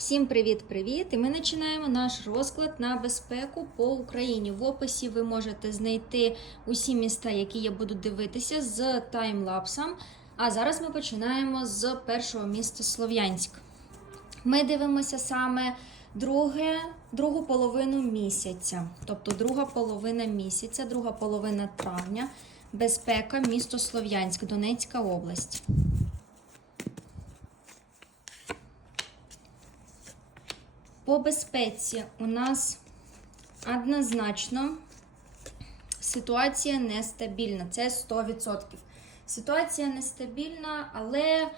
Всім привіт-привіт! І ми починаємо наш розклад на безпеку по Україні. В описі ви можете знайти усі міста, які я буду дивитися з таймлапсом. А зараз ми починаємо з першого міста Слов'янськ. Ми дивимося саме друге, другу половину місяця, тобто друга половина місяця, друга половина травня. Безпека, місто Слов'янськ, Донецька область. По безпеці у нас однозначно ситуація нестабільна. Це 100%. Ситуація нестабільна, але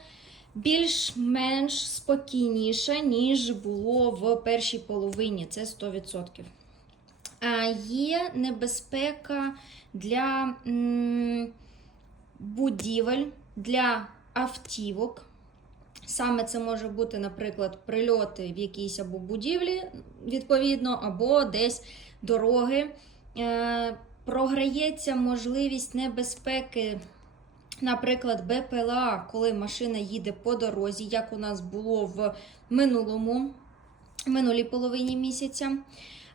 більш-менш спокійніша, ніж було в першій половині. Це 100%. А є небезпека для будівель, для автівок. Саме це може бути, наприклад, прильоти в якійсь або будівлі, відповідно, або десь дороги. Е, програється можливість небезпеки, наприклад, БПЛА, коли машина їде по дорозі, як у нас було в минулому, минулій половині місяця.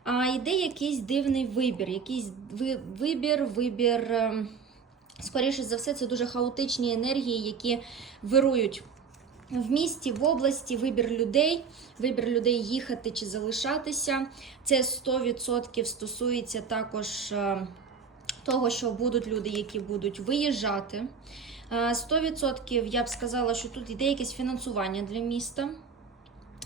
А йде якийсь дивний вибір, якийсь вибір, вибір. е, Скоріше за все, це дуже хаотичні енергії, які вирують в місті, в області вибір людей, вибір людей їхати чи залишатися. Це 100% стосується також е, того, що будуть люди, які будуть виїжджати. Е, 100% я б сказала, що тут йде якесь фінансування для міста.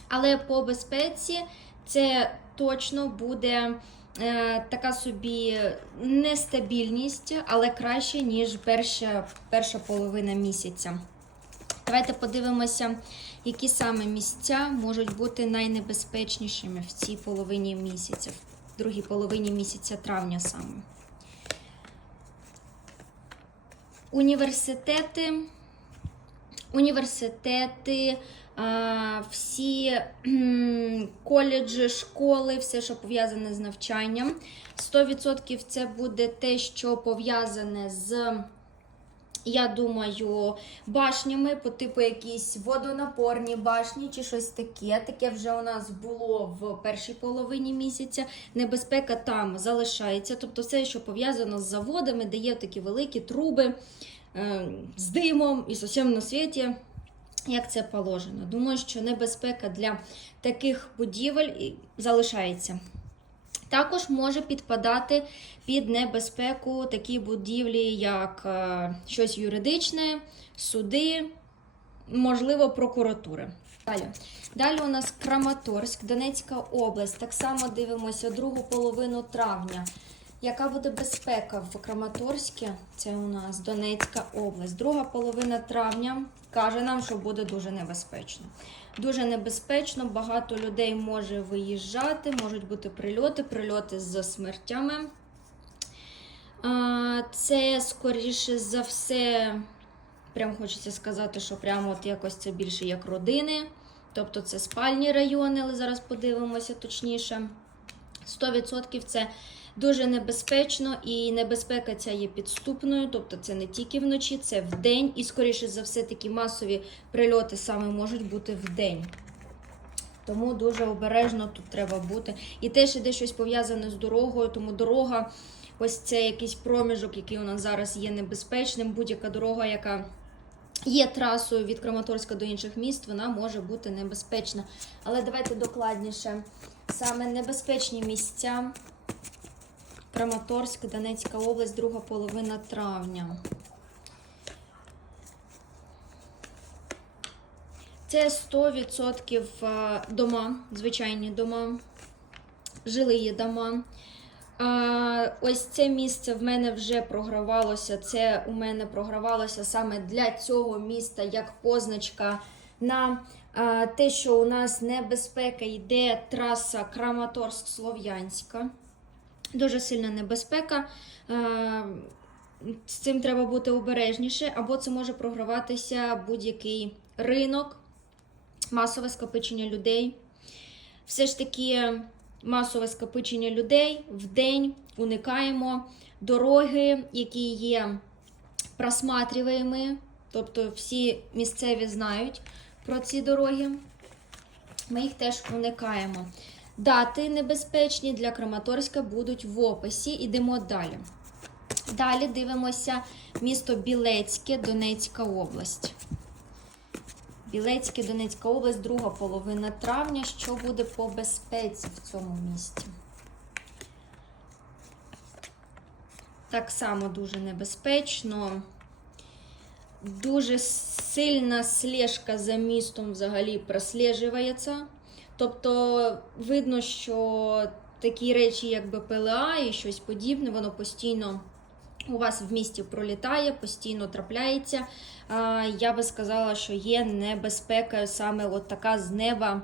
Але по безпеці це точно буде е, така собі нестабільність, але краще, ніж перша, перша половина місяця. Давайте подивимося, які саме місця можуть бути найнебезпечнішими в цій половині місяця, в другій половині місяця травня саме. Університети, університети, всі коледжі, школи, все, що пов'язане з навчанням. 100% це буде те, що пов'язане з я думаю, башнями по типу якісь водонапорні башні чи щось таке. Таке вже у нас було в першій половині місяця. Небезпека там залишається. Тобто, все, що пов'язано з заводами, де є такі великі труби е, з димом і зовсім на світі. Як це положено? Думаю, що небезпека для таких будівель залишається. Також може підпадати під небезпеку такі будівлі, як е, щось юридичне, суди, можливо, прокуратури. Далі. Далі у нас Краматорськ, Донецька область. Так само дивимося другу половину травня. Яка буде безпека в Краматорську? Це у нас Донецька область. Друга половина травня каже нам, що буде дуже небезпечно. Дуже небезпечно, багато людей може виїжджати, можуть бути прильоти, прильоти з смертями. Це, скоріше за все, прям хочеться сказати, що прямо от якось це більше як родини. Тобто це спальні райони, але зараз подивимося точніше. 100% це дуже небезпечно, і небезпека ця є підступною, тобто це не тільки вночі, це вдень, і, скоріше за все, такі масові прильоти саме можуть бути вдень. Тому дуже обережно тут треба бути. І теж іде щось пов'язане з дорогою, тому дорога, ось це якийсь проміжок, який у нас зараз є небезпечним. Будь-яка дорога, яка є трасою від Краматорська до інших міст, вона може бути небезпечна. Але давайте докладніше. Саме небезпечні місця. Краматорськ, Донецька область, друга половина травня. Це 100% е, дома, звичайні дома, жилі дома. Ось це місце в мене вже програвалося. Це у мене програвалося саме для цього міста як позначка на те, що у нас небезпека йде траса Краматорськ-Слов'янська. Дуже сильна небезпека. З цим треба бути обережніше, або це може програватися будь-який ринок, масове скопичення людей. Все ж таки, масове скопичення людей в день уникаємо дороги, які є просматрюємо, тобто всі місцеві знають про ці дороги. Ми їх теж уникаємо. Дати небезпечні для Краматорська будуть в описі. Ідемо далі. Далі дивимося місто Білецьке, Донецька область. Білецьке, Донецька область, друга половина травня. Що буде по безпеці в цьому місті? Так само дуже небезпечно. Дуже сильна слежка за містом взагалі прослежується. Тобто видно, що такі речі, як БПЛА і щось подібне, воно постійно у вас в місті пролітає, постійно трапляється. Я би сказала, що є небезпека саме от така з неба.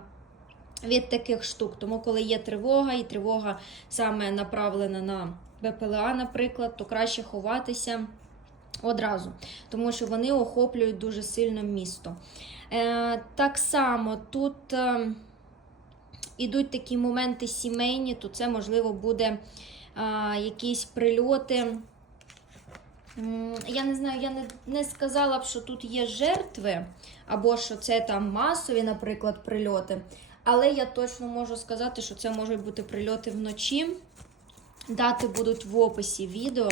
Від таких штук, тому коли є тривога, і тривога саме направлена на БПЛА, наприклад, то краще ховатися одразу, тому що вони охоплюють дуже сильно місто. Е, Так само тут е, ідуть такі моменти сімейні, то це, можливо, буде е, якісь прильоти. Я не знаю, я не, не сказала б, що тут є жертви, або що це там масові, наприклад, прильоти. Але я точно можу сказати, що це можуть бути прильоти вночі. Дати будуть в описі відео.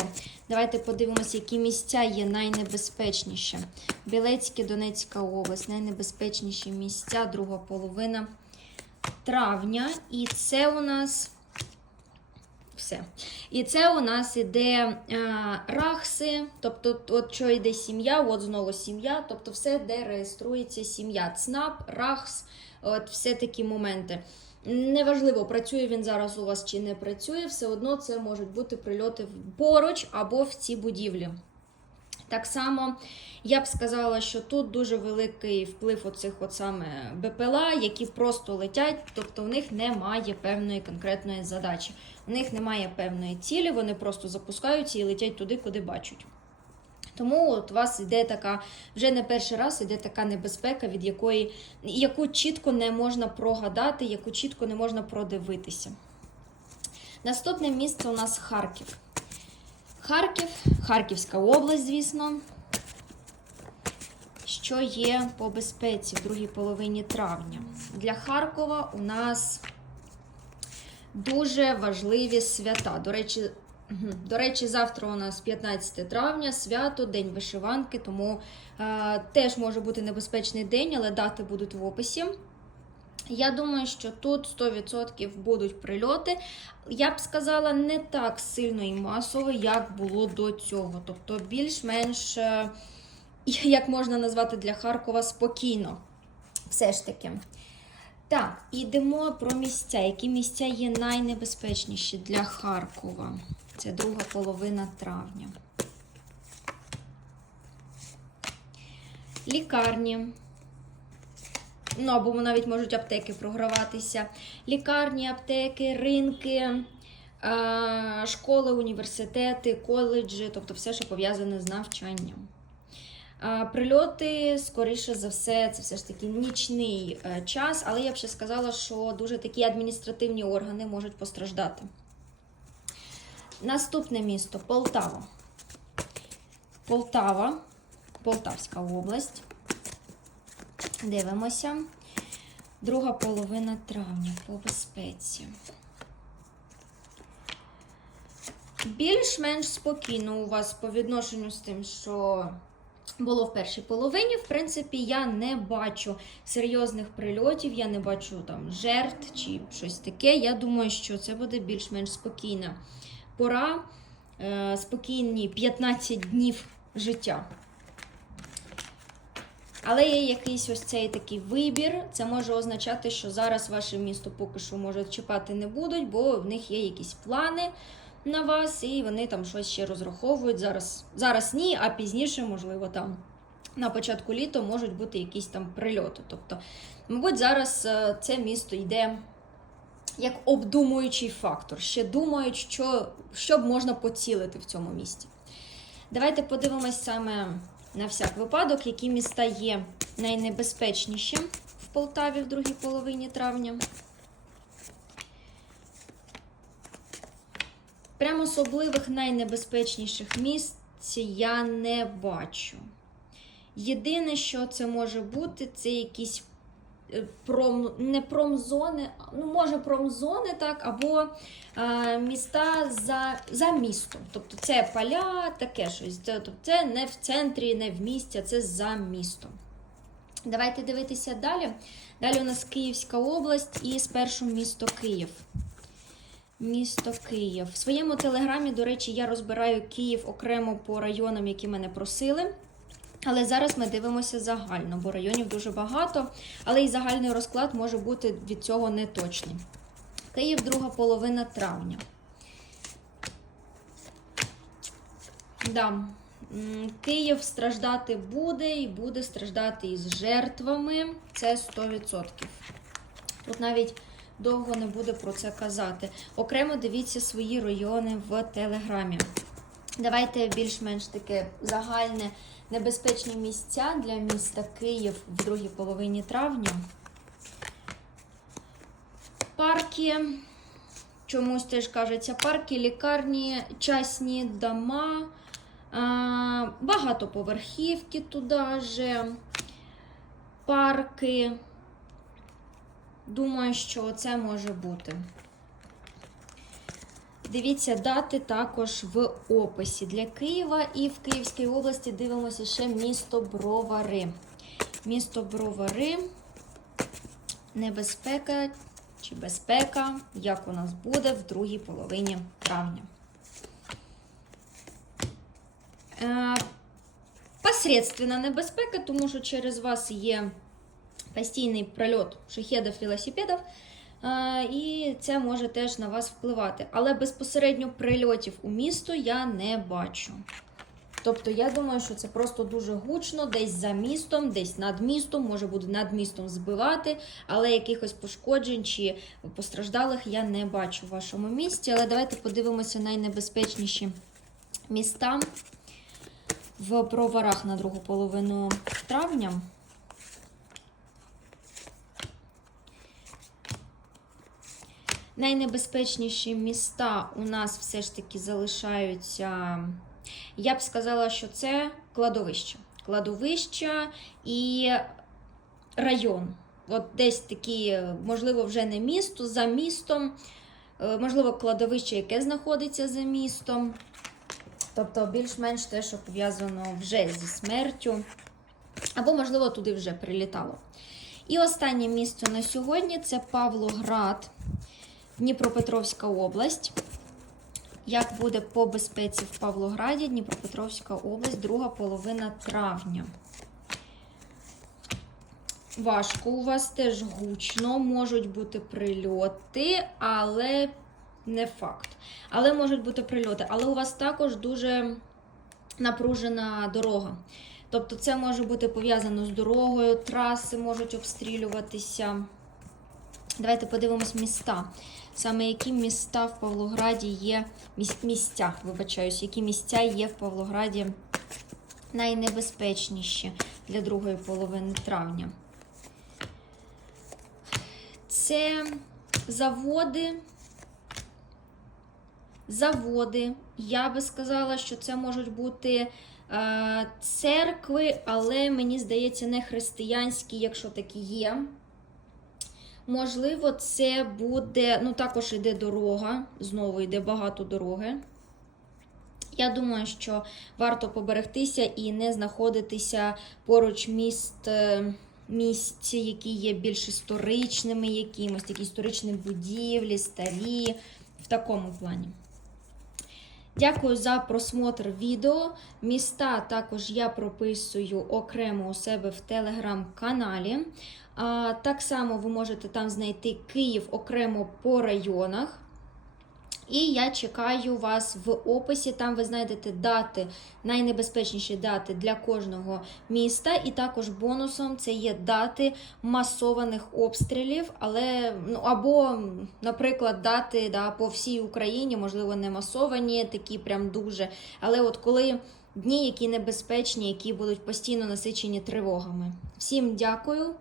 Давайте подивимося, які місця є найнебезпечніші. Білецьке, Донецька область, найнебезпечніші місця, друга половина травня. І це у нас все. І це у нас іде а, рахси, тобто, от що йде сім'я, от знову сім'я, тобто все, де реєструється сім'я. ЦНАП, рахс, от все такі моменти. Неважливо, працює він зараз у вас чи не працює, все одно це можуть бути прильоти поруч або в ці будівлі. Так само я б сказала, що тут дуже великий вплив оцих от саме БПЛА, які просто летять, тобто в них немає певної конкретної задачі. У них немає певної цілі, вони просто запускаються і летять туди, куди бачать. Тому от у вас іде така, вже не перший раз іде така небезпека, від якої яку чітко не можна прогадати, яку чітко не можна продивитися. Наступне місце у нас Харків. Харків, Харківська область, звісно. Що є по безпеці в другій половині травня? Для Харкова у нас дуже важливі свята. До речі, До речі, завтра у нас 15 травня, свято, День вишиванки, тому е, теж може бути небезпечний день, але дати будуть в описі. Я думаю, що тут 100% будуть прильоти. Я б сказала, не так сильно і масово, як було до цього. Тобто, більш-менш, е, як можна назвати для Харкова, спокійно. Все ж таки. Так, ідемо про місця. Які місця є найнебезпечніші для Харкова? Це друга половина травня. Лікарні. Ну, або навіть можуть аптеки програватися. Лікарні, аптеки, ринки, е, школи, університети, коледжі, тобто все, що пов'язане з навчанням. Е, Прильоти, скоріше за все, це все ж таки нічний е, час, але я б ще сказала, що дуже такі адміністративні органи можуть постраждати. Наступне місто Полтава. Полтава, Полтавська область. Дивимося. Друга половина травня по безпеці. Більш-менш спокійно у вас по відношенню з тим, що було в першій половині. В принципі, я не бачу серйозних прильотів, я не бачу там жертв чи щось таке. Я думаю, що це буде більш-менш спокійна пора, е, спокійні 15 днів життя. Але є якийсь ось цей такий вибір. Це може означати, що зараз ваше місто поки що може чіпати не будуть, бо в них є якісь плани на вас, і вони там щось ще розраховують. Зараз, зараз ні, а пізніше, можливо, там на початку літа можуть бути якісь там прильоти. Тобто, мабуть, зараз е, це місто йде як обдумуючий фактор. Ще думають, що, що б можна поцілити в цьому місті. Давайте подивимось саме на всяк випадок, які міста є найнебезпечніші в Полтаві в другій половині травня. Прям особливих найнебезпечніших місць я не бачу. Єдине, що це може бути, це якісь пром, не промзони, ну може промзони, так, або е, міста за, за містом. Тобто це поля, таке щось. Тобто це не в центрі, не в місті, це за містом. Давайте дивитися далі. Далі у нас Київська область і спершу місто Київ. Місто Київ. В своєму телеграмі, до речі, я розбираю Київ окремо по районам, які мене просили. Але зараз ми дивимося загально, бо районів дуже багато, але і загальний розклад може бути від цього неточним. Київ, друга половина травня. Да. Київ страждати буде і буде страждати із жертвами. Це 100%. Тут навіть довго не буде про це казати. Окремо дивіться свої райони в Телеграмі. Давайте більш-менш таке загальне небезпечні місця для міста Київ в другій половині травня. Парки, чомусь теж кажеться, парки, лікарні, частні дома, багатоповерхівки туди же, парки. Думаю, що це може бути. Дивіться дати також в описі для Києва і в Київській області дивимося ще місто Бровари. Місто Бровари, небезпека чи безпека, як у нас буде в другій половині травня. Е, Посредственна небезпека, тому що через вас є постійний прольот шахедів велосипедів. Е, І це може теж на вас впливати. Але безпосередньо прильотів у місто я не бачу. Тобто, я думаю, що це просто дуже гучно, десь за містом, десь над містом, може буде над містом збивати, але якихось пошкоджень чи постраждалих я не бачу в вашому місті. Але давайте подивимося найнебезпечніші міста в проварах на другу половину травня. Найнебезпечніші міста у нас все ж таки залишаються. Я б сказала, що це кладовище. Кладовище і район. От десь такі, можливо, вже не місто, за містом, е, можливо, кладовище, яке знаходиться за містом. Тобто, більш-менш те, що пов'язано вже зі смертю. Або, можливо, туди вже прилітало. І останнє місто на сьогодні це Павлоград. Дніпропетровська область. Як буде по безпеці в Павлограді, Дніпропетровська область, друга половина травня. Важко у вас теж гучно, можуть бути прильоти, але не факт. Але можуть бути прильоти. Але у вас також дуже напружена дорога. Тобто, це може бути пов'язано з дорогою, траси можуть обстрілюватися. Давайте подивимось міста. Саме які міста в Павлограді є місця, вибачаюсь, які місця є в Павлограді найнебезпечніші для другої половини травня. Це заводи. Заводи. Я би сказала, що це можуть бути е, церкви, але мені здається, не християнські, якщо такі є. Можливо, це буде. Ну, також йде дорога. Знову йде багато дороги. Я думаю, що варто поберегтися і не знаходитися поруч міст, е, місць, які є більш історичними, якимось, такі історичні будівлі, старі, в такому плані. Дякую за просмотр відео. Міста також я прописую окремо у себе в телеграм-каналі. Так само ви можете там знайти Київ окремо по районах. І я чекаю вас в описі. Там ви знайдете дати, найнебезпечніші дати для кожного міста. І також бонусом це є дати масованих обстрілів, але ну або, наприклад, дати да, по всій Україні, можливо, не масовані, такі прям дуже. Але от коли дні, які небезпечні, які будуть постійно насичені тривогами. Всім дякую.